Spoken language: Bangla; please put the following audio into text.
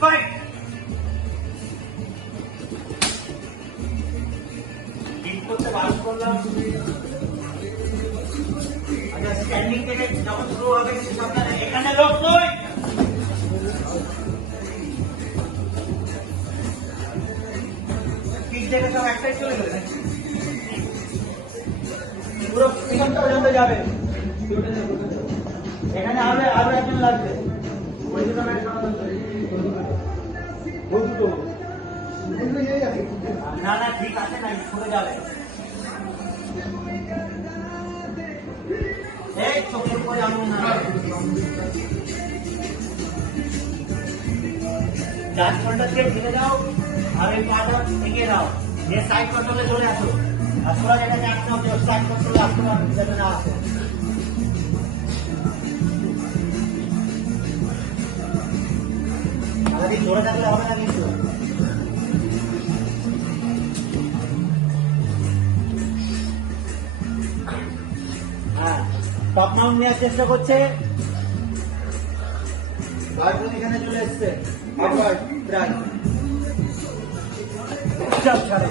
ফাইট। হিট করতে বার করলাম। আচ্ছা, স্ট্যান্ডিং থেকে যখন শুরু হবে সে সাবধানে। এখানে লোক নয়। পিঠ থেকে সব একটাই চলে গেছে। পুরো পিছন পর্যন্ত যাবে। এখানে আরো একজন লাগবে। না না, ঠিক আছে না, সরে যাবে। এই চোখের উপরে আঙুল না, ডান ফোনটা দিয়ে ঢেলে দাও আর এই পাটা এগিয়ে দাও। যে সাইড কন্ট্রোলে চলে আসো। আর তোরা যেটা যাচ্ছ যে সাইড কন্ট্রোলে আসতে পারবে যাতে না আসে। ধরে থাকলে হবে না কিন্তু। হ্যাঁ, টপ মাউন্ট নেওয়ার চেষ্টা করছে। এখানে চলে এসছে প্রায়। ছাড়ো।